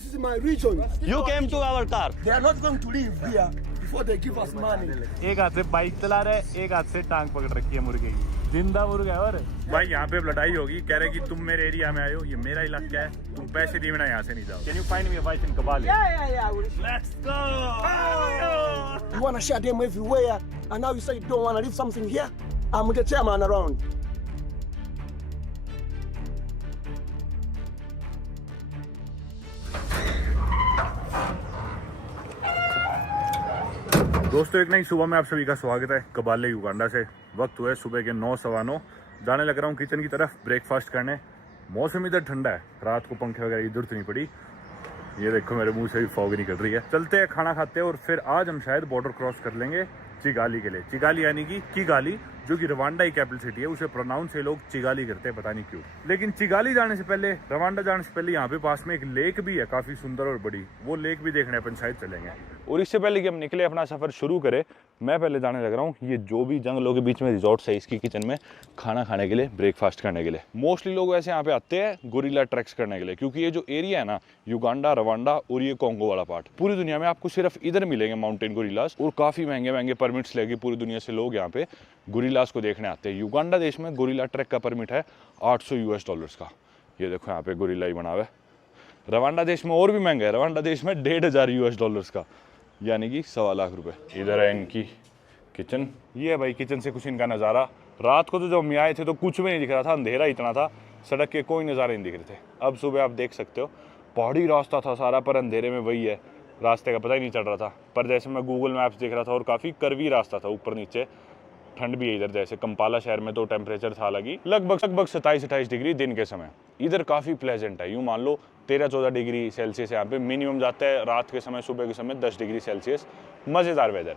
This is my region. You came to our car. They are not going to leave here before they give us money. एक हाथ से bike चला रहा है, एक हाथ से टांग पकड़ रखी है मुर्गे की। जिंदा मुर्गा है। और भाई यहाँ पे लड़ाई होगी, कह रहे कि तुम मेरे एरिया में आए हो, ये मेरा इलाका है, तुम पैसे दिए बिना यहाँ से नहीं जाओ। Can you find me a wife in Kabale? Yeah. Let's go. You want to share them everywhere, and now you say you don't want to leave something here? I'm with the chairman around. दोस्तों, एक नई सुबह में आप सभी का स्वागत है कबाले युगांडा से। वक्त हुआ है सुबह के 9:15। जाने लग रहा हूँ किचन की तरफ ब्रेकफास्ट करने। मौसम इधर ठंडा है, रात को पंखे वगैरह की जरूरत नहीं पड़ी। ये देखो मेरे मुंह से भी फॉग निकल रही है। चलते हैं, खाना खाते हैं और फिर आज हम शायद बॉर्डर क्रॉस कर लेंगे चिगाली के लिए। चिगाली यानी कि किगाली, जो कि रवांडा की कैपिटल सिटी है। उसे प्रोनाउंस ये लोग चिगाली करते हैं, पता नहीं क्यों। लेकिन चिगाली जाने से पहले, रवांडा जाने से पहले यहाँ पे पास में एक लेक भी है, काफी सुंदर और बड़ी। वो लेक भी देखने अपन शायद चलेंगे। और इससे पहले कि हम निकले अपना सफर शुरू करें, मैं पहले जाने लग रहा हूँ ये जो भी जंगलों के बीच में रिजॉर्ट है, इसकी किचन में खाना खाने के लिए, ब्रेकफास्ट करने के लिए। मोस्टली लोग वैसे यहाँ पे आते हैं गोरिल्ला ट्रैक्स करने के लिए, क्योंकि ये जो एरिया है ना, युगांडा, रवांडा और ये कॉन्गो वाला पार्ट, पूरी दुनिया में आपको सिर्फ इधर मिलेंगे माउंटेन गोरिल्लास। और काफी महंगे महंगे परमिट्स लेके पूरी दुनिया से लोग यहाँ पे गोरिल्लास को देखने आते हैं। युगांडा देश में गोरिल्ला ट्रैक का परमिट है $800 का। ये देखो यहाँ पे गोरिल्ला ही बना हुआ है। रवांडा देश में और भी महंगा है, रवांडा देश में $1,500 का, यानी कि $1.25 लाख। इधर है इनकी किचन। ये है भाई किचन से कुछ इनका नज़ारा। रात को तो जब हम आए थे तो कुछ भी नहीं दिख रहा था, अंधेरा इतना था, सड़क के कोई नज़ारे नहीं दिख रहे थे। अब सुबह आप देख सकते हो, पहाड़ी रास्ता था सारा, पर अंधेरे में वही है, रास्ते का पता ही नहीं चल रहा था। पर जैसे मैं गूगल मैप्स देख रहा था और काफ़ी कर्वी रास्ता था, ऊपर नीचे। ठंड भी है इधर, जैसे कंपाला शहर में तो टेम्परेचर था अलग ही, लगभग 27-28 डिग्री दिन के समय। इधर काफ़ी प्लेजेंट है, यूँ मान लो 13-14 डिग्री सेल्सियस यहाँ पे मिनिमम जाता है। रात के समय, सुबह के समय 10 डिग्री सेल्सियस। मज़ेदार वेदर।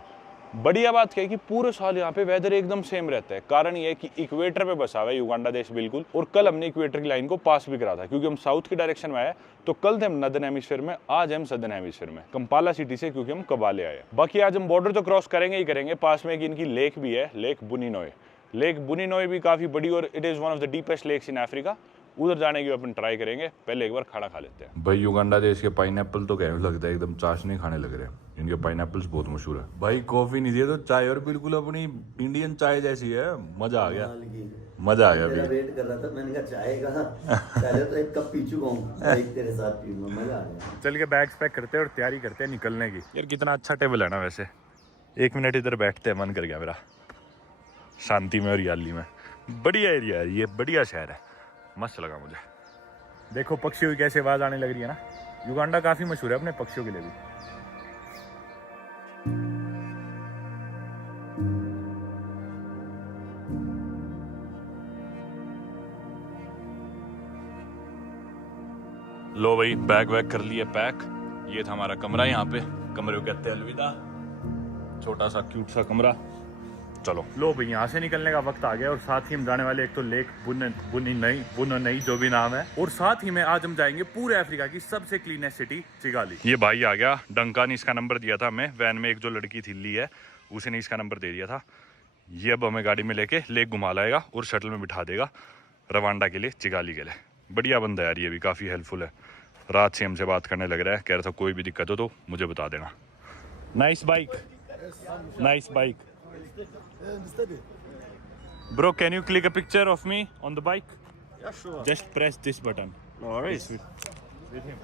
बढ़िया बात क्या है कि पूरे साल यहाँ पे वेदर एकदम सेम रहता है। कारण ये है कि इक्वेटर पे बसा हुआ है युगांडा देश बिल्कुल। और कल हमने इक्वेटर की लाइन को पास भी करा था, क्योंकि हम साउथ की डायरेक्शन में आए। तो कल थे हम नॉर्दर्न हेमिस्फीयर में, आज हम सदर्न हेमिस्फीयर में, कंपाला सिटी से, क्योंकि हम कबाले आए। बाकी आज हम बॉर्डर तो क्रॉस करेंगे ही करेंगे। पास में एक इनकी लेक भी है, लेक बुनिनोय। लेक बुनिनोय भी काफ़ी बड़ी और it is one of the deepest lakes in Africa. उधर जाने की अपन ट्राई करेंगे। पहले एक बार खाना खा लेते हैं। भाई युगांडा देश के पाइनएप्पल तो कहने लगता है एकदम चाशनी खाने लग रहे हैं। इनके पाइनएप्पल्स बहुत मशहूर है। भाई कॉफी नहीं दिए तो चाय, और बिल्कुल अपनी इंडियन चाय जैसी है। मजा आ गया, मजा आ गया। मेरा वेट कर रहा था, मैंने कहा चाय कहाँ, पहले तो एक कप पी चुका हूँ, एक तेरे साथ पीऊंगा, मजा आ गया। चल के बैग्स पैक करते हैं और तैयारी करते हैं निकलने की। यार कितना अच्छा टेबल है ना वैसे। 1 मिनट इधर बैठते हैं, मन कर गया मेरा, शांति में और हरियाली में। बढ़िया एरिया है ये, बढ़िया शहर है, मस्त लगा मुझे। देखो पक्षियों की कैसे आवाज आने लग रही है ना। युगांडा काफी मशहूर है अपने पक्षियों के लिए भी। लो भाई, बैग वैग कर लिए पैक। ये था हमारा कमरा। यहाँ पे कमरे को कहते हैं अलविदा। छोटा सा क्यूट सा कमरा। चलो लो भाई, यहाँ से निकलने का वक्त आ गया। और साथ ही हम जाने वाले एक तो लेक बुनिनोय, जो भी नाम है। और साथ ही में आज हम जाएंगे पूरे अफ्रीका की सबसे क्लीनेस्ट सिटी चिगाली। ये भाई आ गया, डंका ने इसका नंबर दिया था हमें। वैन में एक जो लड़की थी ली है, उसी ने इसका नंबर दे दिया था। ये अब हमें गाड़ी में लेके लेक घुमा लाएगा और शटल में बिठा देगा रवांडा के लिए, चिगाली के लिए। बढ़िया बंदा यार, ये भी काफ़ी हेल्पफुल है। रात से हमसे बात करने लग रहा है, कह रहा था कोई भी दिक्कत हो तो मुझे बता देना। Nice bike, nice bike. Bro, can you click a picture of me on the bike? Yeah, sure. Just press this button. No worries. With him.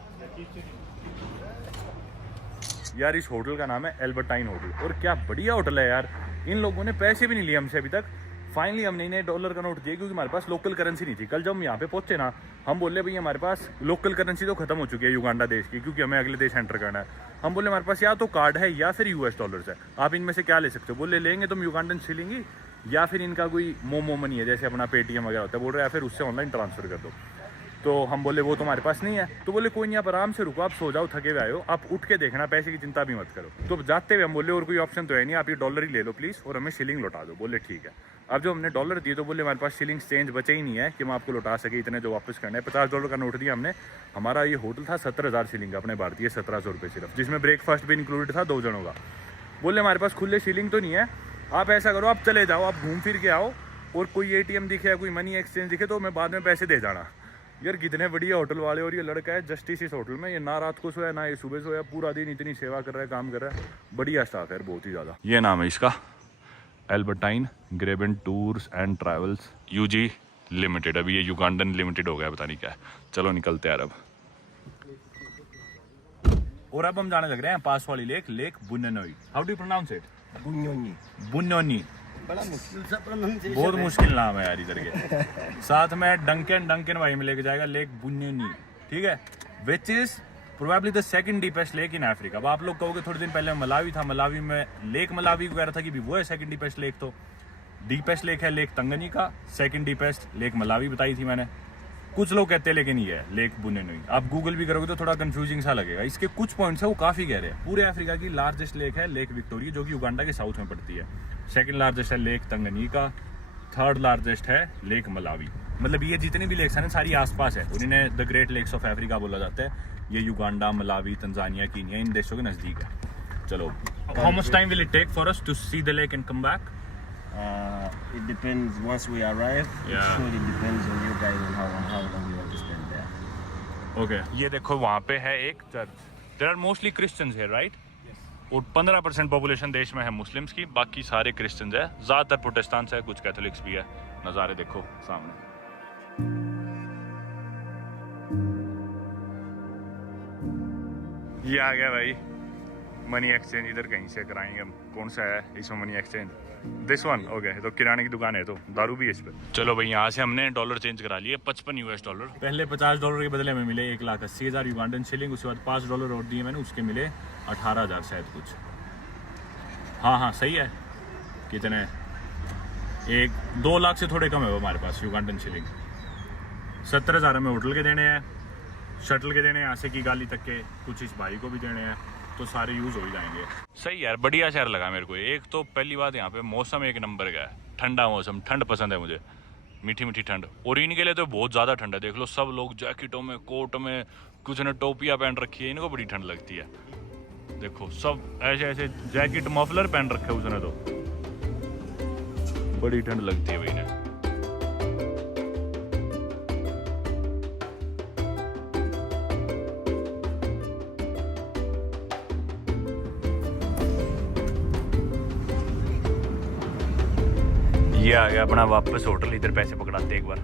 यार इस होटल का नाम है एल्बर्टाइन होटल। और क्या बढ़िया होटल है यार। इन लोगों ने पैसे भी नहीं लिए हमसे अभी तक। फाइनली हमने इन्हें $1 का नोट दिया, क्योंकि हमारे पास लोकल करेंसी नहीं थी। कल जब हम यहाँ पे पहुंचे ना, हम बोले भाई हमारे पास लोकल करेंसी तो खत्म हो चुकी है युगांडा देश की, क्योंकि हमें अगले देश एंटर करना है। हम बोले हमारे पास या तो कार्ड है या फिर $US है, आप इनमें से क्या ले सकते हो। बोले लेंगे तुम युगांडन शिलिंग ही, या फिर इनका कोई मोमो मनी है, जैसे अपना पेटीएम वगैरह होता है। बोल रहे हैं या फिर उससे ऑनलाइन ट्रांसफर कर दो। तो हम बोले वो तो हमारे पास नहीं है। तो बोले कोई नहीं, आप आराम से रुको, आप सो जाओ, थके हुए आए हो, आप उठ के देखना, पैसे की चिंता भी मत करो। तो जाते हुए हम बोले और कोई ऑप्शन तो है नहीं, आप ये $1 ही ले लो प्लीज़ और हमें शिलिंग लौटा दो। बोले ठीक है। अब जो हमने $1 दिए तो बोले हमारे पास शिलिंग चेंज बचे ही नहीं है कि हम आपको लौटा सके इतने जो वापस करना है। $50 का नोट दिया हमने। हमारा ये होटल था 17,000 शिलिंग का, अपने भारतीय 1700 रुपये सिर्फ, जिसमें ब्रेकफास्ट भी इंक्लूडेड था 2 जनों का। बोले हमारे पास खुले शिलिंग तो नहीं है, आप ऐसा करो, आप चले जाओ, आप घूम फिर के आओ, और कोई ATM दिखे या कोई मनी एक्सचेंज दिखे तो मैं बाद में पैसे दे जाना। यार कितने बढ़िया होटल वाले, और ये लड़का है जस्टिस इस होटल में, ये ना रात को सोया ना ये सुबह सोया, पूरा दिन इतनी सेवा कर रहा है, काम कर रहा है, बढ़िया स्टाफ है बहुत ही ज़्यादा। ये नाम है इसका, Albertine Graben tours and travels UG limited. अभी ये युगांडन लिमिटेड हो गया, पता नहीं क्या है। चलो निकलते हैं अब। और अब हम जाने लग रहे हैं पास वाली lake Bunyonyi. How do you pronounce it? Bunyonyi. बड़ा मुश्किल सा प्रोनाउंसिएशन, बहुत मुश्किल नाम है यार इधर के। साथ में डंकन भाई में लेके जाएगा लेक बुन्नोनी, ठीक है, which is probably the second deepest lake in Africa. अब आप लोग कहोगे थोड़े दिन पहले मलावी था, मलावी में लेक मलावी को कह रहा था कि भी वो है सेकंड डीपेस्ट लेक, तो डीपेस्ट लेक है lake Tanganyika, second deepest lake Malawi बताई थी मैंने। कुछ लोग कहते हैं लेकिन ये है लेक बुन्नोनी। आप गूगल भी करोगे तो थोड़ा कंफ्यूजिंग सा लगेगा। इसके कुछ पॉइंट्स है वो काफी गहरे हैं। पूरे अफ्रीका की लार्जेस्ट लेक है लेक विक्टोरिया, जो कि युगांडा के साउथ में पड़ती है। सेकंड लार्जेस्ट है लेक तंगनीका, थर्ड लार्जेस्ट है लेक मलावी। मतलब ये जितनी भी लेक्स हैं सारी आसपास है, उन्हें the great lakes of Africa बोला जाता है। ये युगांडा, मलावी, तंजानिया, कीनिया इन देशों के नजदीक है। चलो, how much time will it take for us to see the lake and come back? It depends once we arrive. Yeah. It surely depends on you guys and how long you want to spend there. Okay, ये देखो वहाँ पे है एक church. There are mostly Christians है, right? और 15% population देश में है मुस्लिम्स की, बाकी सारे क्रिश्चियंस है। ज़्यादातर प्रोटेस्टेंट्स है, कुछ कैथोलिक्स भी है। नज़ारे देखो सामने। ये आ गया भाई मनी एक्सचेंज। इधर कहीं से कराएंगे हम। कौन सा है इसमें money exchange? This one. Okay, तो किराने की दुकान है, तो दारू भी है इस पे। चलो भाई, यहाँ से हमने डॉलर चेंज करा लिए, $55। पहले $50 के बदले में मिले 1,80,000 युगांडन शिलिंग। उसके बाद $5 और दिए मैंने, उसके मिले 18,000 शायद कुछ। हाँ सही है। कितने? 2 लाख से थोड़े कम है वो हमारे पास युगांडन शिलिंग। 70,000 हमें होटल के देने हैं, शटल के देने हैं यहाँ से की गाली तक के, कुछ इस भाई को भी देने हैं, तो सारे यूज हो ही जाएंगे। सही यार, बढ़िया शहर लगा मेरे को। एक तो पहली बात यहाँ पे मौसम एक नंबर का है, ठंडा मौसम, ठंड पसंद है मुझे, मीठी मीठी ठंड। और इनके लिए तो बहुत ज़्यादा ठंड है। देख लो सब लोग जैकेटों में, कोट में, कुछ ने टोपियाँ पहन रखी है, इनको बड़ी ठंड लगती है। देखो सब ऐसे ऐसे जैकेट मफलर पहन रखे उसने, तो बड़ी ठंड लगती है भाई ने। ये आ गया अपना वापस होटल। इधर पैसे पकड़ाते एक बार।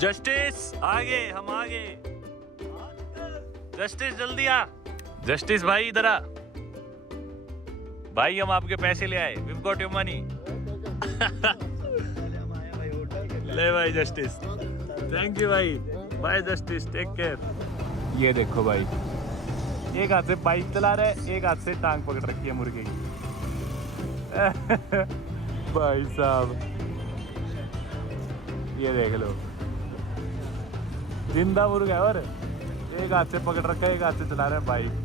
जस्टिस आगे, हम आगे। जस्टिस जल्दी आ। जस्टिस भाई इधर आ भाई, हम आपके पैसे ले आए। We got your money. ले भाई जस्टिस, थैंक यू भाई। Bye Justice, take care. ये देखो भाई, एक हाथ से बाइक चला रहा है, एक हाथ से टांग पकड़ रखी है मुर्गे की। भाई साहब ये देख लो, जिंदा मुर्गा है, और एक हाथ से पकड़ रखा है, एक हाथ से चला रहा है बाइक।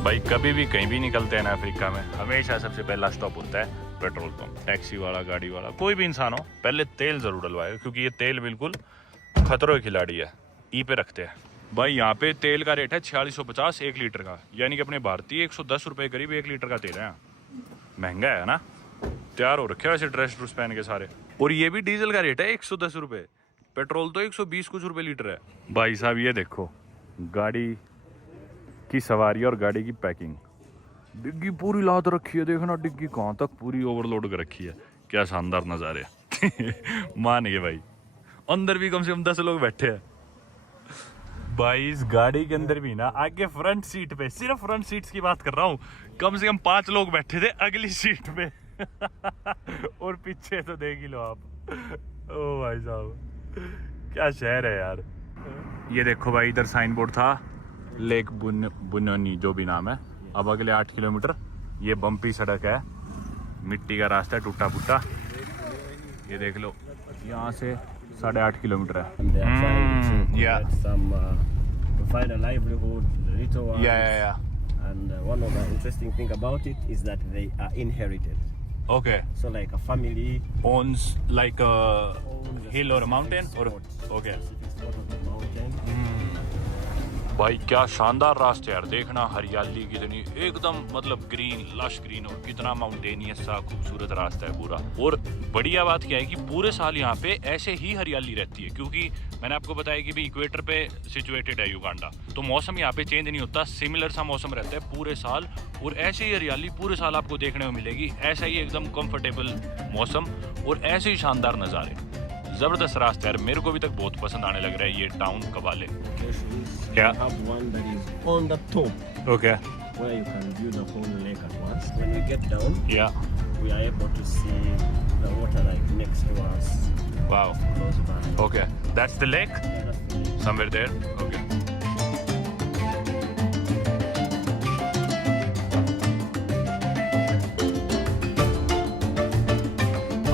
भाई कभी भी कहीं भी निकलते हैं ना अफ्रीका में, हमेशा सबसे पहला स्टॉप होता है पेट्रोल पंप। टैक्सी वाला, गाड़ी वाला, कोई भी इंसान हो, पहले तेल जरूर डलवाएगा, क्योंकि ये तेल बिल्कुल खतरों की खिलाड़ी है। ई पे रखते हैं भाई। यहाँ पे तेल का रेट है 4650 1 लीटर का, यानी कि अपने भारतीय 110 रुपये करीब 1 लीटर का तेल है। महंगा है ना। तैयार हो रखे वैसे ड्रेस पहन के सारे। और ये भी डीजल का रेट है 110 रुपये, पेट्रोल तो 120 कुछ रुपये लीटर है। भाई साहब ये देखो, गाड़ी की सवारी और गाड़ी की पैकिंग। डिग्गी पूरी लाद रखी है, देखना डिग्गी कहाँ तक पूरी ओवरलोड कर रखी है। क्या शानदार नज़ारे। मान गए भाई। अंदर भी कम से कम 10 लोग बैठे हैं भाई। इस गाड़ी के अंदर भी ना, आगे फ्रंट सीट पे, सिर्फ फ्रंट सीट्स की बात कर रहा हूँ, कम से कम 5 लोग बैठे थे अगली सीट पे। और पीछे तो देख ही लो आप। ओ भाई साहब क्या शहर है यार। ये देखो भाई, इधर साइन बोर्ड था लेक बुन्नोनी, जो भी नाम है। अब अगले 8 किलोमीटर ये बम्पी सड़क है, मिट्टी का रास्ता है, टूटा फूटा। ये देख लो, यहाँ से 8.5 किलोमीटर है। And they're trying to yeah. get some find a livelihood, the little ones. yeah. And one of the interesting thing about it is that they are inherited. Okay. So like a family Owns like a owns a hill or a specific mountain or spot, okay. specific spot of the mountain. भाई क्या शानदार रास्ते यार, देखना हरियाली कितनी एकदम मतलब ग्रीन लश ग्रीन और कितना माउंटेनियस सा खूबसूरत रास्ता है पूरा। और बढ़िया बात क्या है कि पूरे साल यहाँ पे ऐसे ही हरियाली रहती है, क्योंकि मैंने आपको बताया कि भी इक्वेटर पे सिचुएटेड है युगांडा, तो मौसम यहाँ पे चेंज नहीं होता, सिमिलर सा मौसम रहता है पूरे साल और ऐसे ही हरियाली पूरे साल आपको देखने को मिलेगी, ऐसा ही एकदम कंफर्टेबल मौसम और ऐसे ही शानदार नज़ारे। जबरदस्त रास्ता यार, मेरे को अभी तक बहुत पसंद आने लग रहा है ये town Kabale. Yeah. We have one that is on the top okay where you can view the whole lake at once. When we get down, या we are able to see the water like next to us, wow close by. Okay that's the lake Yeah, that's the lake. Somewhere there okay.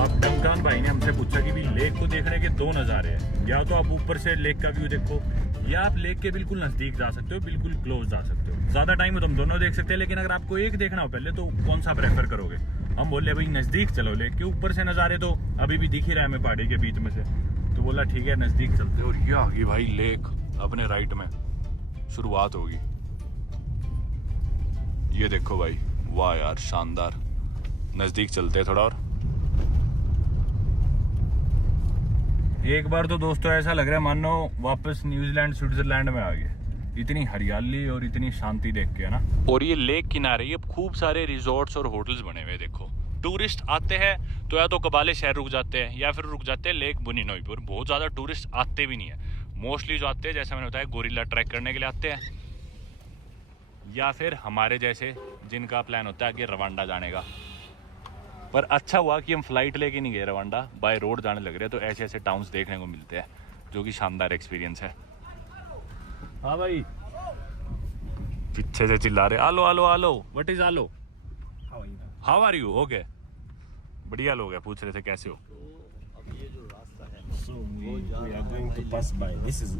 अब Duncan भाई ने हमसे पूछा कि भी lake को देखने के दो नज़ारे हैं, या तो आप ऊपर से लेक का व्यू देखो या आप लेक के बिल्कुल नज़दीक जा सकते हो, बिल्कुल क्लोज जा सकते हो। ज़्यादा टाइम में तुम दोनों देख सकते हैं, लेकिन अगर आपको एक देखना हो पहले तो कौन सा प्रेफर करोगे? हम बोले भाई नज़दीक चलो, लेक के ऊपर से नज़ारे तो अभी भी दिख ही रहा है हमें पहाड़ी के बीच में से, तो बोला ठीक है नज़दीक चलते हैं। और ये आ गई भाई लेक अपने राइट में, शुरुआत होगी। ये देखो भाई, वाह यार शानदार, नज़दीक चलते हैं थोड़ा और। एक बार तो दोस्तों ऐसा लग रहा है मानो वापस न्यूजीलैंड स्विट्जरलैंड में आ गए, इतनी हरियाली और इतनी शांति देख के, है ना। और ये लेक किनारे ये खूब सारे रिजॉर्ट्स और होटल्स बने हुए, देखो टूरिस्ट आते हैं तो या तो कबाले शहर रुक जाते हैं या फिर रुक जाते हैं लेक बुनिनोईपुर। बहुत ज़्यादा टूरिस्ट आते भी नहीं है, मोस्टली जो आते हैं जैसे मैंने बताया गोरिल्ला ट्रैक करने के लिए आते हैं, या फिर हमारे जैसे जिनका प्लान होता है आगे रवांडा जाने का। पर अच्छा हुआ कि हम फ्लाइट लेके नहीं गए रवांडा, बाय रोड जाने लग रहे हैं, तो ऐसे ऐसे टाउन्स देखने को मिलते हैं जो कि शानदार एक्सपीरियंस है। हाँ भाई पीछे से चिल्ला रहे आलो आलो आलो, व्हाट इज आलो, How are you? How are you, okay बढ़िया लोग हैं, पूछ रहे थे कैसे हो। So we are going to pass by. This is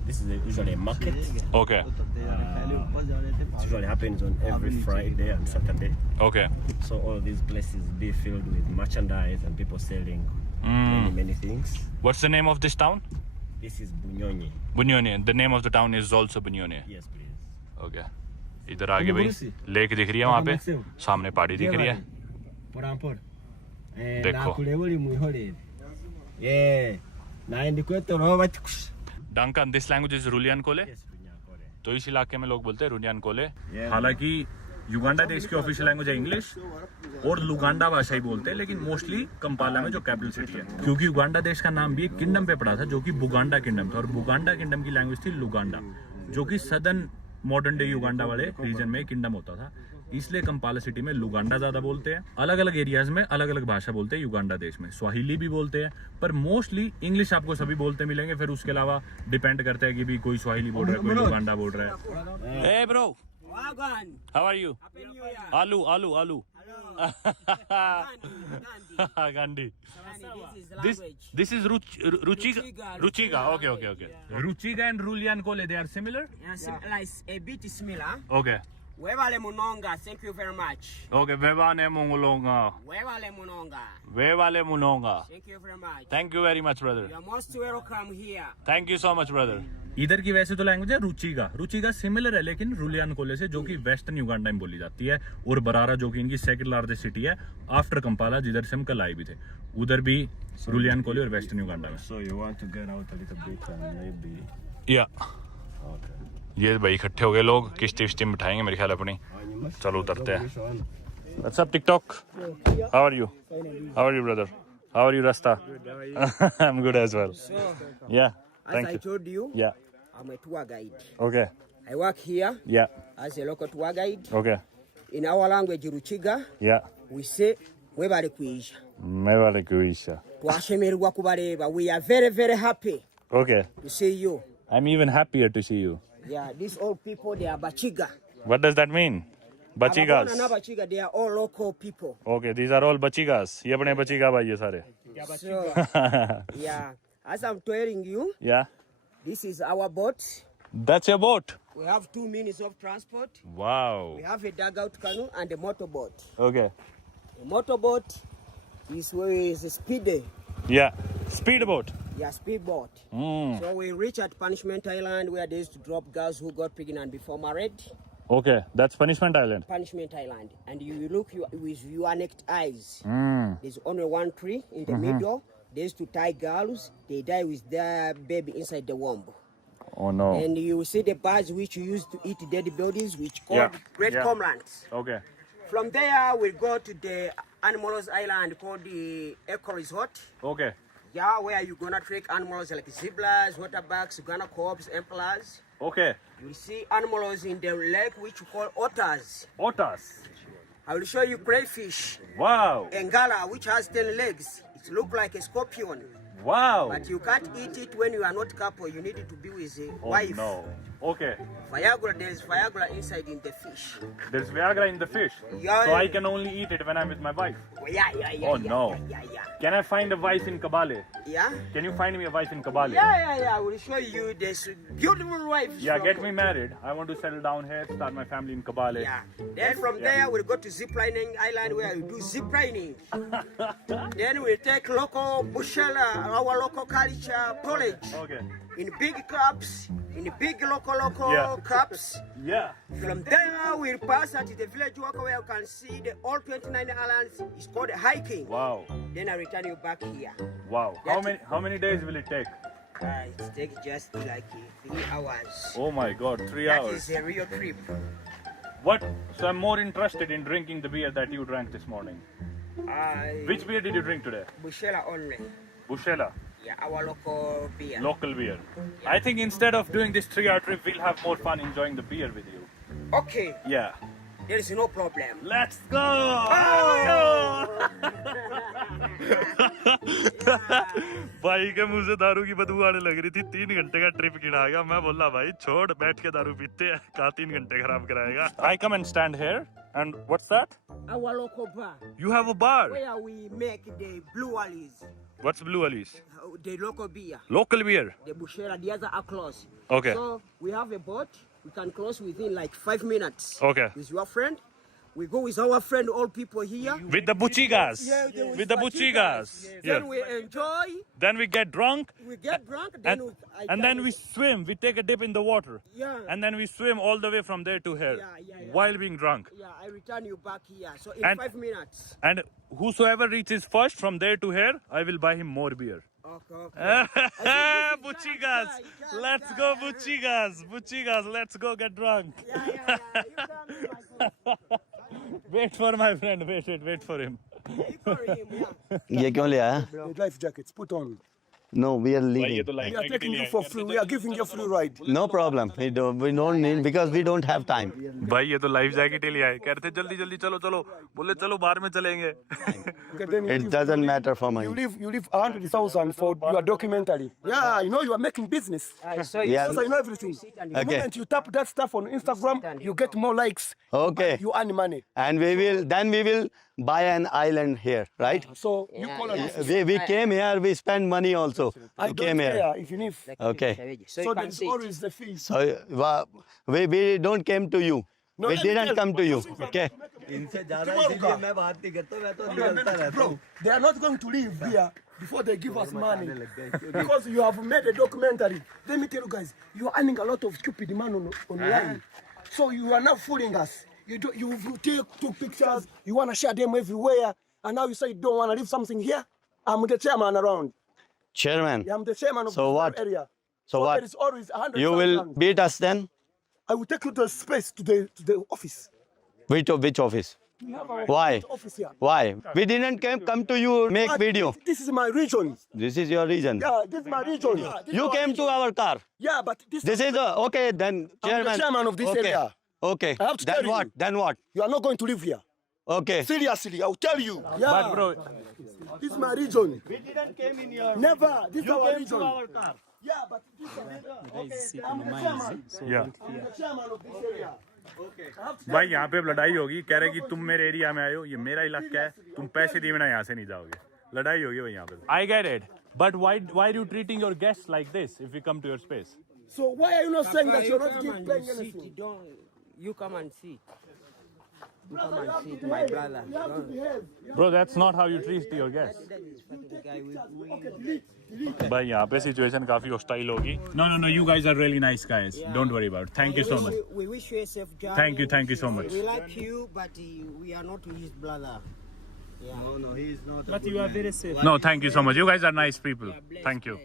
usually a market. Okay It usually happens on every Friday and Saturday. Okay So all these places be filled with merchandise and people selling many things. What's the name of this town? This is Bunyonyi. Bunyonyi, the name of the town is also Bunyonyi. Yes, please. Okay इधर आगे भाई lake दिख रही है, वहाँ पे सामने पहाड़ी दिख रही है, Porampora. देखो। Yeah. Naendi kwetu roho batikusha. Duncan this language is Runyankole, Yes, Bunyakore. तो इस इलाके में लोग बोलते हैं रुनियान कोले। Yeah. हालांकि युगांडा देश की ऑफिशियल लैंग्वेज है इंग्लिश और लुगांडा भाषा ही बोलते हैं, लेकिन मोस्टली कंपाला में जो कैपिटल सिटी है, क्योंकि युगांडा देश का नाम भी एक किंगडम पे पड़ा था जो कि बुगांडा किंगडम था, और बुगांडा किंगडम की लैंग्वेज थी लुगांडा, जो कि सदर्न मॉडर्न डे युगांडा वाले रीजन में किंगडम होता था, इसलिए कंपाला सिटी में लुगांडा ज्यादा बोलते हैं। अलग अलग एरियाज में अलग अलग भाषा बोलते हैं, युगांडा देश में स्वाहिली भी बोलते हैं, पर मोस्टली इंग्लिश आपको सभी बोलते मिलेंगे, फिर उसके अलावा डिपेंड करता है कि भी कोई स्वाहिली बोल रहा है, कोई युगांडा बोल रहा है। Hey bro, how are you? आलू आलू आलू Gandhi. This is Ruchiga. Okay. Ruchiga and Rulian Kole, they are similar? Like a bit similar. Okay. Wevale Munonga, thank you very much. Okay, Vevane Mongolonga. Wevale Munonga, Vevale Munonga. thank you very much. Thank you very much, brother. You are most welcome here. Thank you so much, brother. इधर की वैसे तो language है रुचिगा similar है, लेकिन रुलियान कोले से, जो कि वेस्टर्न युगांडा में बोली जाती है, और बरारा जो कि इनकी सेकंड लार्जेस्ट सिटी है आफ्टर कंपाला, जिधर से हम कल आए भी थे, उधर भी रुलियान कोले और वेस्टर्न युगांडा में। So you want to get out a little bit and maybe. या ये भाई इकट्ठे हो गए लोग, किश्ती विश्ती में बिठाएंगे मेरे ख्याल अपनी, चलो उतरते हैं। What's up TikTok? How are you? How are you, brother? How are you, Rasta? I'm good as well. Yeah, thank As I you. told you, Yeah. I'm a tour guide. Okay. I work here Yeah. as a local tour guide. Okay. In our language, Ruchiga, Yeah. we say webale kuija. Mewale kuisha. Twashemererwa kubaleba. We are very, very happy Okay. to see you. I'm even happier to see you. Yeah, these old people, they are Bachiga. What does that mean? Bachigas. Abagona na Bachiga, they are all local people. Okay, these are all bachigas. ये अपने बचीगा भाई ये सारे. So, yeah, as I'm telling you, Yeah. this is our boat. That's your boat. We have 2 means of transport. Wow. We have a dugout canoe and a motorboat. Okay. A motorboat is a speedy. Yeah. Speedboat. Yeah, speedboat. Mm. So we reach at Punishment Island where they used to drop girls who got pregnant before married. Okay. That's Punishment Island. Punishment Island. And you look with your naked eyes. Mm. There's only one tree in the middle. They used to tie girls. They die with their baby inside the womb. Oh no. And you see the birds which you used to eat dead bodies, which called Yeah, great yeah. cormorants. Okay. From there, we'll go to the animals island called the Eco Resort. Okay. Yeah, where you're gonna trek animals like zebras, waterbucks, iguana cobs, emperors. Okay. You will see animals in the lake which we call otters. Otters. I will show you crayfish, Wow. Engala, which has 10 legs. It looks like a scorpion, Wow. but you can't eat it when you are not couple. You need it to be with a Oh wife. no. Okay. Viagra, there is Viagra inside in the fish. There's Viagra in the fish. Yeah. So I can only eat it when I'm with my wife. Oh, yeah. Oh, no. Yeah. Can I find a wife in Kabale? Yeah? Can you find me a wife in Kabale? Yeah. I will show you this beautiful wife. Yeah, from- get me married. I want to settle down here, start my family in Kabale. Yeah. Then from there, we'll go to ziplining island where we do ziplining. Then we'll take local bushella, our local culture porridge Okay. in big cups, in big local Yeah. cups. Yeah. From there, we'll pass at the village walk where you can see the all 29 islands. It's called hiking. Wow. Then I return you back here. Wow. How many days will it take? It takes just like 3 hours. Oh my god, 3 That hours. is a real trip. What? So I'm more interested in drinking the beer that you drank this morning. Which beer did you drink today? Bushella only. Bushella. Yeah, our local beer. Local beer. I think instead of doing this 3-hour trip, we'll have more fun enjoying the beer with you. Okay, Yeah. there is no problem. Let's go! भाई के मुंह से दारू की बदबू आने लग रही थी। 3 घंटे का ट्रिप गिना गया। मैं बोला भाई छोड़, बैठ के दारू पीते हैं, कहाँ 3 घंटे खराब कराएगा। I come and stand here and what's that? Our local bar, You have a bar. where we make the blue wallies, What's Blue Alice? the local beer, Local beer. the bushera, the other are close. Okay. So we have a boat, we can close within like 5 minutes. Okay. With your friend, we go with our friend, all people here. With the buchigas. Yeah, With the buchigas. Yeah. Then we enjoy, Then we get drunk. we get drunk, then And then we swim. We take a dip in the water. Yeah. And then we swim all the way from there to here. Yeah. While being drunk. Yeah, I return you back here. So in And- 5 minutes. And whosoever reaches first from there to here, I will buy him more beer. Okay. Buchigas. Let's go, Buchigas. Buchigas, let's go get drunk. Yeah. You tell me, my friend. Wait for my friend. Wait for him. Wait for him, yeah. ये क्यों लिया है? The life jackets, put on. No, we are भाई ये leaving. तो life We are taking you for free. We are giving you a free ride. No problem. We don't need because we don't have time. भाई ये तो life jacket ही लिया है। कहते जल्दी चलो बोले चलो बाहर में चलेंगे। Okay, then It doesn't matter for me. you leave 100,000 for your documentary. Yeah, you know you are making business. So Yeah. Because I know everything. The Okay. moment you tap that stuff on Instagram, you get more likes. Okay. You earn money. And we will buy an island here, right? So you call us. We came here, we spend money also. I We don't came here. care if you need. Okay. So So you can there's see. always the fees. So we don't came to you. No, We let me didn't tell come to you. Okay. इनसे ज्यादा इसीलिए मैं बात नहीं करता, मैं तो निकलता रहता Bro, हूँ। they are not going to leave here before they give us money. Because you have made a documentary. Let me tell you guys, you are earning a lot of stupid money online. So you are not fooling us. You took pictures, you want to share them everywhere, and now you say you don't want to leave something here? I'm the chairman around. Chairman. Yeah, I'm the chairman of So this what? area. So what? There is always 100,000. You will beat us then? I will take you to the space, to the office. Which office? We have our Why? office here. Why? We didn't come to you make But video. This is my region. This is your region. Yeah, this is my region. You came to our car. Yeah, but this This is okay then. I'm Chairman. the chairman of this Okay. area. Okay. I have to Then tell what? you. Then what? You are not going to live here. Okay. Seriously, I'll tell you. Yeah. But bro, This is my region. We didn't came in your. Never. This is our came region. to our car. Yeah, but this is okay. I'm the chairman. yeah. I'm the chairman of this area. Okay. I have to tell भाई यहाँ पे अब लड़ाई होगी। कह रहे कि तुम मेरे एरिया में आए हो, ये मेरा इलाका है, तुम पैसे दिए बिना यहाँ से नहीं जाओगे। लड़ाई होगी भाई यहाँ पे। I get it, but why are you treating your guests like this if we come to your space? So why are you not saying that you're not Come giving and playing sit. anything? You come and sit. You Brother, come you have and to sit, my behave. brother. You have to Don't- behave. Bro, that's not how you treat your guests. That is fucking guy with Okay, delete. भाई यहाँ पे situation काफी hostile होगी. No, you guys are really nice guys. Yeah. Don't worry about it. Thank you so much. We wish you a safe journey. Thank you so much. We like you, but we are not his brother. Yeah. No, he is not. But you are very safe. No, thank you so much. You guys are nice people. Thank you.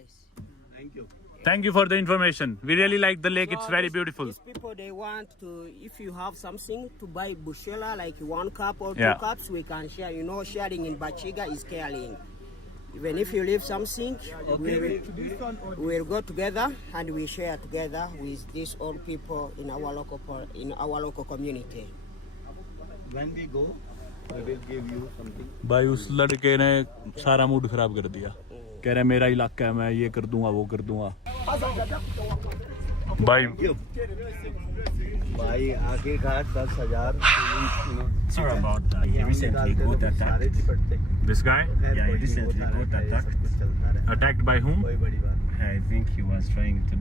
Thank you. Thank you for the information. We really like the lake. It's very beautiful. These people, they want to, if you have something to buy bushela, like 1 cup or 2 Yeah. cups, we can share. You know, sharing in Bachiga is caring. Even if you leave something, we'll go together and we share together with these old people in our local community. When we go, I will give you something. भाई उस लड़के ने सारा mood खराब कर दिया. कह रहा है मेरा इलाका है, मैं ये कर दूंगा वो कर दूंगा. भाई भाई आखिरकार 10,000. Sorry about that. He recently got attacked. सारे चिपटते. this guy Yeah, he recently got attacked. attacked by whom? कोई बड़ी बात. I think he was trying to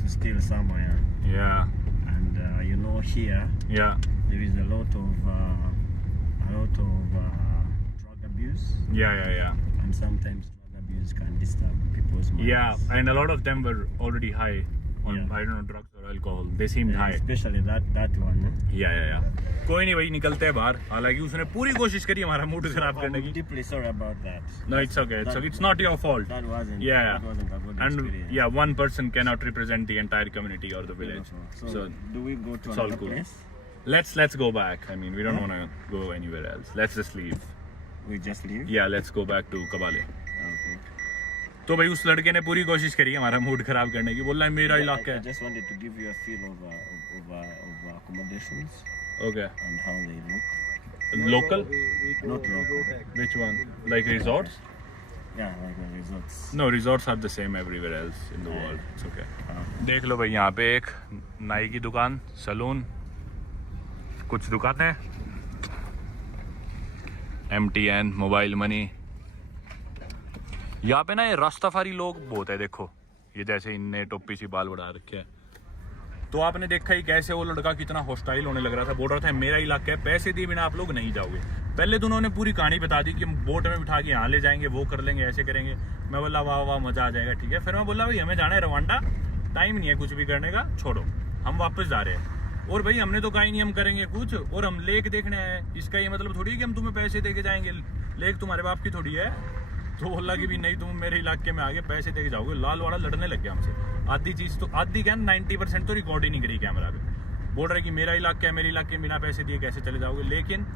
to steal somewhere. Yeah, And you know, here yeah, there is a lot of drug abuse, yeah. and sometimes drug abuse can disturb people's minds. Yeah, and a lot of them were already high on, Yeah. I don't know, drugs or alcohol. They seemed Yeah, high. especially that one. Yeah. कोई नहीं भाई, निकलते हैं बाहर. हालांकि उसने पूरी कोशिश करी हमारा मूड खराब करने I'm की. deeply sorry about that. No, it's okay. It's not your fault. That wasn't. Yeah. That wasn't a good And experience. yeah, one person cannot represent the entire community or the village. So, do we go to it's all another cool. place? Let's go back. I mean, we don't want to go anywhere else. Let's just leave. We just leave. Yeah, let's go back to Kabale. Okay. तो भाई उस लड़के ने पूरी कोशिश करी हमारा mood खराब करने की. बोल रहा है मेरा इलाका I है. just wanted to give you a feel of accommodations Okay. and how they look. Local? Not local. Which one? Like resorts? Yeah, like the resorts. No, resorts are the same everywhere else in the world. It's okay. देख लो भाई, यहाँ पे एक नाई की दुकान, salon, कुछ दुकानें, MTN, मोबाइल मनी. यहाँ पे ना ये रास्ताफारी लोग बहुत है. देखो ये जैसे इनने टोपी सी बाल बढ़ा रखे हैं. तो आपने देखा ही कैसे वो लड़का कितना हॉस्टाइल होने लग रहा था. बोल रहा था मेरा इलाका है, पैसे दिए बिना आप लोग नहीं जाओगे. पहले तो उन्होंने पूरी कहानी बता दी कि हम बोट में बिठा के यहाँ ले जाएंगे, वो कर लेंगे, ऐसे करेंगे. मैं बोला वाह वाह मजा आ जाएगा, ठीक है. फिर मैं बोला भाई हमें जाना है रवांडा, टाइम नहीं है कुछ भी करने का, छोड़ो हम वापस जा रहे हैं. और भाई हमने तो कहा ही नहीं हम करेंगे कुछ, और हम लेक देखने आए. इसका ये मतलब थोड़ी है कि हम तुम्हें पैसे दे के जाएंगे. लेक तुम्हारे बाप की थोड़ी है. तो बोला कि भी नहीं तुम मेरे इलाके में आगे पैसे दे के जाओगे. लाल वाला लड़ने लग गया हमसे. आधी चीज़ तो आधी क्या 90% तो रिकॉर्ड ही नहीं करी कैमरा पे. बोल रहे कि मेरा इलाका है, मेरे इलाके में बिना पैसे दिए कैसे चले जाओगे. लेकिन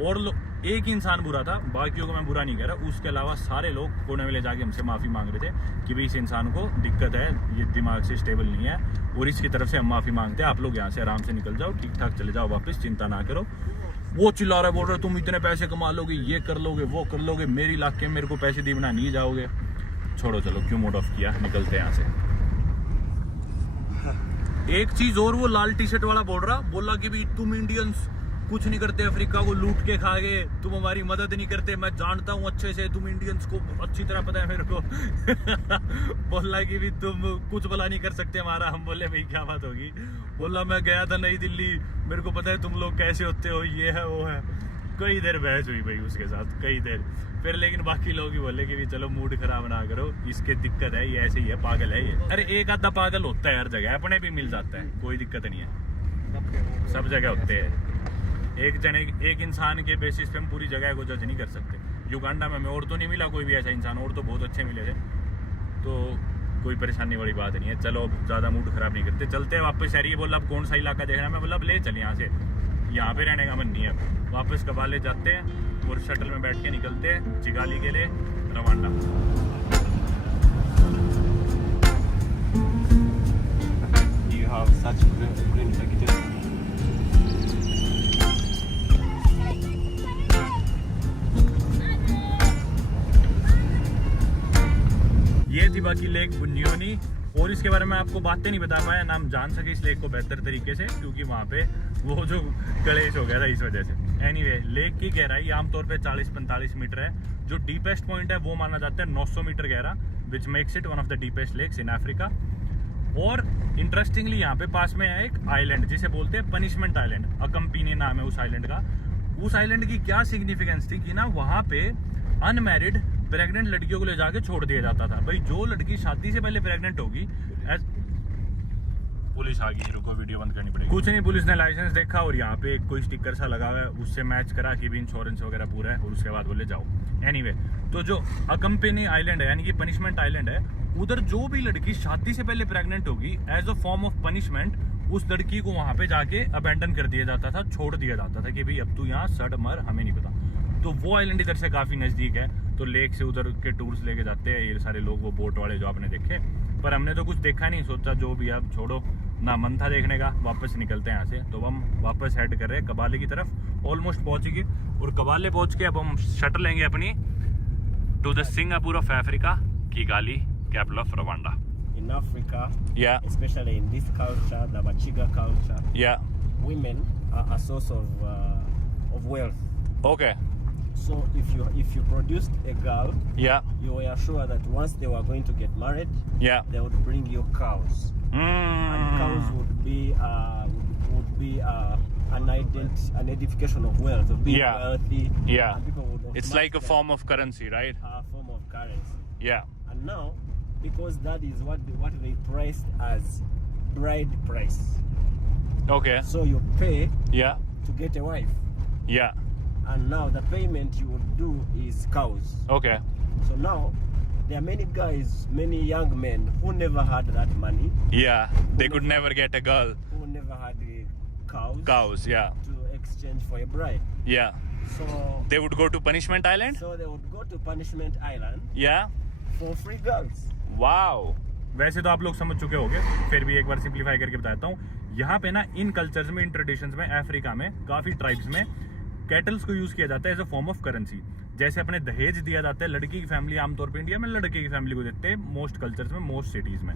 और एक इंसान बुरा था, बाकियों को मैं बुरा नहीं कह रहा. उसके अलावा सारे लोग कोने में ले जाके हमसे माफ़ी मांग रहे थे कि भाई इस इंसान को दिक्कत है, ये दिमाग से स्टेबल नहीं है, और इसकी तरफ से हम माफ़ी मांगते हैं. आप लोग यहाँ से आराम से निकल जाओ, ठीक ठाक चले जाओ वापस, चिंता ना करो. वो चिल्ला रहा है, बोल रहा है तुम इतने पैसे कमा लोगे, ये कर लोगे, वो कर लोगे, मेरे इलाके में मेरे को पैसे दिए बिना नहीं जाओगे. छोड़ो चलो, क्यों मूड ऑफ किया, निकलते हैं यहाँ से. एक चीज और, वो लाल टी शर्ट वाला बोला कि भी तुम इंडियंस कुछ नहीं करते, अफ्रीका को लूट के खा गए, तुम हमारी मदद नहीं करते. मैं जानता हूँ अच्छे से, तुम इंडियंस को अच्छी तरह पता है मेरे को. बोला कि भी तुम कुछ भला नहीं कर सकते हमारा. हम बोले भाई क्या बात होगी. बोला मैं गया था नई दिल्ली, मेरे को पता है तुम लोग कैसे होते हो, ये है वो है. कई देर बहस हुई भाई उसके साथ, कई देर. फिर लेकिन बाकी लोग ही बोले कि भी चलो मूड खराब ना करो, इसके दिक्कत है, ये ऐसे ही है, पागल है ये. अरे एक आधा पागल होता है हर जगह, अपने भी मिल जाता है, कोई दिक्कत नहीं है. सब जगह होते हैं. एक इंसान के बेसिस पे हम पूरी जगह को जज नहीं कर सकते. युगांडा में हमें और तो नहीं मिला कोई भी ऐसा इंसान, और तो बहुत अच्छे मिले थे. तो कोई परेशानी वाली बात नहीं है. चलो ज़्यादा मूड खराब नहीं करते, चलते हैं वापस शहर. ये बोला अब कौन सा इलाका देखना है, मैं बोला अब ले चल यहाँ से, यहाँ पे रहने का मन नहीं है. वापस कबाले जाते हैं और शटल में बैठ के निकलते हैं चिगाली के लिए, Rwanda. You have such green vegetables. ये थी बाकी लेक बुन्योनी. और इसके बारे में आपको बातें नहीं बता पाया ना, हम जान सके इस लेक को बेहतर तरीके से, क्योंकि वहाँ पे वो जो कलेश हो गया था इस वजह से. एनीवे, लेक की गहराई आमतौर पे 40-45 मीटर है. जो डीपेस्ट पॉइंट है वो माना जाता है 900 मीटर गहरा, which makes it one of the deepest lakes in Africa. और इंटरेस्टिंगली यहाँ पे पास में है एक आइलैंड जिसे बोलते हैं पनिशमेंट आइलैंड, अकम्पिनी नाम है उस आइलैंड का। उस आइलैंड की क्या सिग्निफिकेंस थी कि ना वहाँ पे अनमैरिड प्रेग्नेंट लड़कियों को ले जाके छोड़ दिया जाता था। भाई जो लड़की शादी से पहले प्रेग्नेंट होगी, पुलिस आ गई, रुको वीडियो बंद करनी पड़ेगी। कुछ नहीं, पुलिस ने लाइसेंस देखा और यहाँ पे कोई स्टिकर सा लगा हुआ है, उससे मैच करा कि भी इंश्योरेंस वगैरह पूरा है और उसके बाद बोले जाओ। एनीवे, तो जो अकम्पनी आइलैंड है यानी कि पनिशमेंट आइलैंड है, उधर जो भी लड़की शादी से पहले प्रेग्नेंट होगी, as a form of punishment उस लड़की को वहां पे जाके अबैंडन कर दिया जाता था, छोड़ दिया जाता था कि भाई अब तू यहाँ सड़ मर, हमें नहीं पता। तो वो आइलैंड इधर से काफी नजदीक है, तो लेक से उधर के टूर्स लेके जाते हैं ये सारे लोग, वो बोट वाले जो आपने देखे। पर हमने तो कुछ देखा नहीं, सोचा जो भी अब छोड़ो, ना मन था देखने का, वापस निकलते हैं यहाँ से। तो हम वापस हेड कर रहे हैं कबाले की तरफ, ऑलमोस्ट पहुंच गए। और कबाले पहुंच के अब हम शटल लेंगे अपनी to the Singapore of Africa, Kigali, capital of Rwanda. In Africa, Yeah. especially in this culture, the Bachiga culture, Yeah. women are a source of wealth. Okay. So if you produced a girl, Yeah. you were sure that once they were going to get married, Yeah. they would bring you cows, and cows would be an identification of wealth, of being Yeah. wealthy. Yeah. And people would It's like a form of currency, right? a form of currency. Yeah. And now, because that is what they priced as bride price, Okay. so you pay Yeah. to get a wife, Yeah. and now the payment you would do is cows. Okay. So now there are many guys, many young men who never had that money, Yeah. They could never get a girl. who never had Cows. Yeah. to exchange for a bride. Yeah. So They would go to Punishment Island. they would go to Punishment Island Yeah. for free girls. Wow. वैसे तो आप लोग समझ चुके होंगे, फिर भी एक बार सिंप्लीफाई करके बताता हूँ। यहाँ पे ना इन कल्चर्स में, इन ट्रेडिशंस में, अफ्रीका में काफी ट्राइब्स में कैटल्स को यूज किया जाता है as a form of currency. जैसे अपने दहेज दिया जाता है, लड़की की फैमिली आमतौर पे इंडिया में लड़के की फैमिली को देते हैं मोस्ट कल्चर्स में, मोस्ट सिटीज में।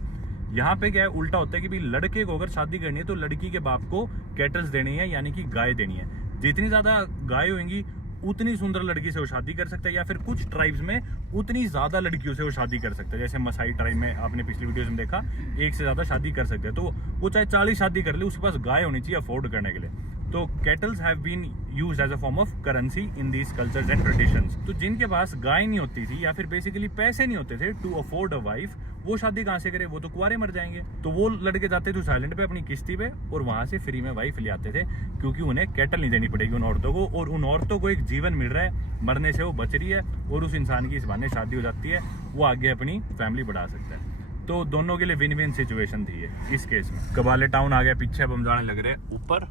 यहाँ पे क्या है, उल्टा होता है कि भाई लड़के को अगर शादी करनी है तो लड़की के बाप को कैटल्स देनी है, यानी कि गाय देनी है। जितनी ज्यादा गाय होंगी उतनी सुंदर लड़की से वो शादी कर सकता है, या फिर कुछ ट्राइब्स में उतनी ज्यादा लड़कियों से वो शादी कर सकता है। जैसे मसाई ट्राइब में आपने पिछली वीडियोस में देखा, एक से ज्यादा शादी कर सकते हैं। तो वो चाहे 40 शादी कर ले, उसके पास गाय होनी चाहिए अफोर्ड करने के लिए। तो cattles have been used as a form of currency in these cultures and traditions. तो जिनके पास गाय नहीं होती थी या फिर बेसिकली पैसे नहीं होते थे टू अफोर्ड अ वाइफ, वो शादी कहाँ से करे, वो तो कुंवारे मर जाएंगे। तो वो लड़के जाते थे उस आइलैंड पे अपनी किश्ती पे और वहां से फ्री में वाइफ ले आते थे, क्योंकि उन्हें कैटल नहीं देनी पड़ेगी उन औरतों को, और उन औरतों को एक जीवन मिल रहा है, मरने से वो बच रही है, और उस इंसान की इस बहाने शादी हो जाती है, वो आगे अपनी फैमिली बढ़ा सकता है। तो दोनों के लिए विन विन सिचुएशन थी ये इस केस में। कबाले टाउन आ गया पीछे, अब हम जाने लग रहे हैं ऊपर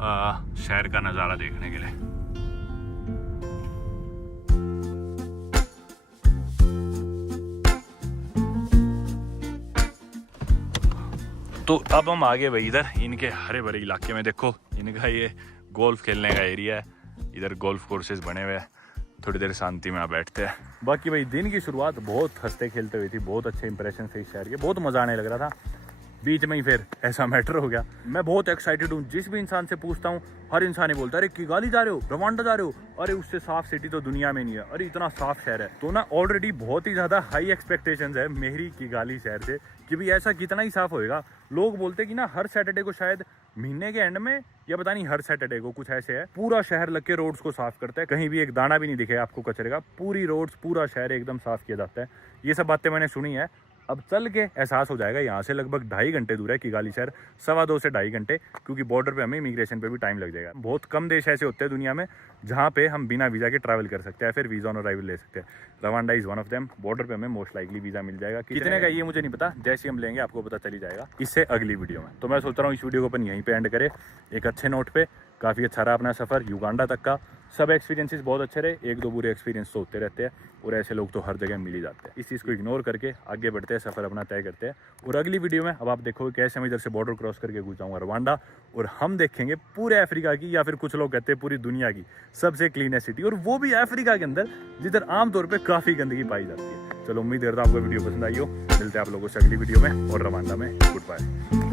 शहर का नज़ारा देखने के लिए। तो अब हम आगे भाई इधर इनके हरे भरे इलाके में। देखो इनका ये गोल्फ खेलने का एरिया है, इधर गोल्फ कोर्सेज बने हुए हैं, थोड़ी देर शांति में यहाँ बैठते हैं। बाकी भाई दिन की शुरुआत बहुत हंसते खेलते हुई थी, बहुत अच्छे इंप्रेशन थे इस शहर के, बहुत मजा आने लग रहा था। बीच में ही फिर ऐसा मैटर हो गया। मैं बहुत एक्साइटेड हूँ, जिस भी इंसान से पूछता हूँ हर इंसान ही बोलता है अरे किगाली जा रहे हो, रवांडा जा रहे हो, अरे उससे साफ सिटी तो दुनिया में नहीं है, अरे इतना साफ शहर है। तो ना ऑलरेडी बहुत ही ज्यादा हाई एक्सपेक्टेशंस है मेरी किगाली शहर से कि भाई ऐसा कितना ही साफ होएगा। लोग बोलते कि ना हर सैटरडे को, शायद महीने के एंड में या पता नहीं हर सैटरडे को, कुछ ऐसे है, पूरा शहर लग के रोड्स को साफ करता है, कहीं भी एक दाना भी नहीं दिखेगा आपको कचरे का, पूरी रोड्स पूरा शहर एकदम साफ किया जाता है। ये सब बातें मैंने सुनी है, अब चल के एहसास हो जाएगा। यहाँ से लगभग 2.5 घंटे दूर है किगाली शहर, 2.25 से 2.5 घंटे, क्योंकि बॉर्डर पे हमें इमिग्रेशन पे भी टाइम लग जाएगा। बहुत कम देश ऐसे होते हैं दुनिया में जहाँ पे हम बिना वीज़ा के ट्रैवल कर सकते हैं, फिर वीज़ा ऑन अराइवल ले सकते हैं। Rwanda is one of them. Border पे हमें मोस्ट लाइकली वीज़ा मिल जाएगा, कितने का ये मुझे नहीं पता, जैसे हम लेंगे आपको पता चली जाएगा इससे अगली वीडियो में। तो मैं सोच रहा हूँ इस वीडियो को अपन यहीं पे एंड करें एक अच्छे नोट पे। काफ़ी अच्छा रहा अपना सफ़र युगांडा तक का, सब एक्सपीरियंसेस बहुत अच्छे रहे, 1-2 बुरे एक्सपीरियंस तो होते रहते हैं, और ऐसे लोग तो हर जगह मिल ही जाते हैं। इस चीज़ को इग्नोर करके आगे बढ़ते हैं, सफ़र अपना तय करते हैं। और अगली वीडियो में अब आप देखोगे कैसे मैं इधर से बॉर्डर क्रॉस करके घुस जाऊँगा रवांडा, और हम देखेंगे पूरे अफ्रीका की, या फिर कुछ लोग कहते हैं पूरी दुनिया की सबसे क्लीनेस्ट सिटी, और वो भी अफ्रीका के अंदर जिधर आमतौर पर काफ़ी गंदगी पाई जाती है। चलो उम्मीद करता हूँ आपको वीडियो पसंद आई हो। मिलते हैं आप लोगों से अगली वीडियो में और रवांडा में। Good bye.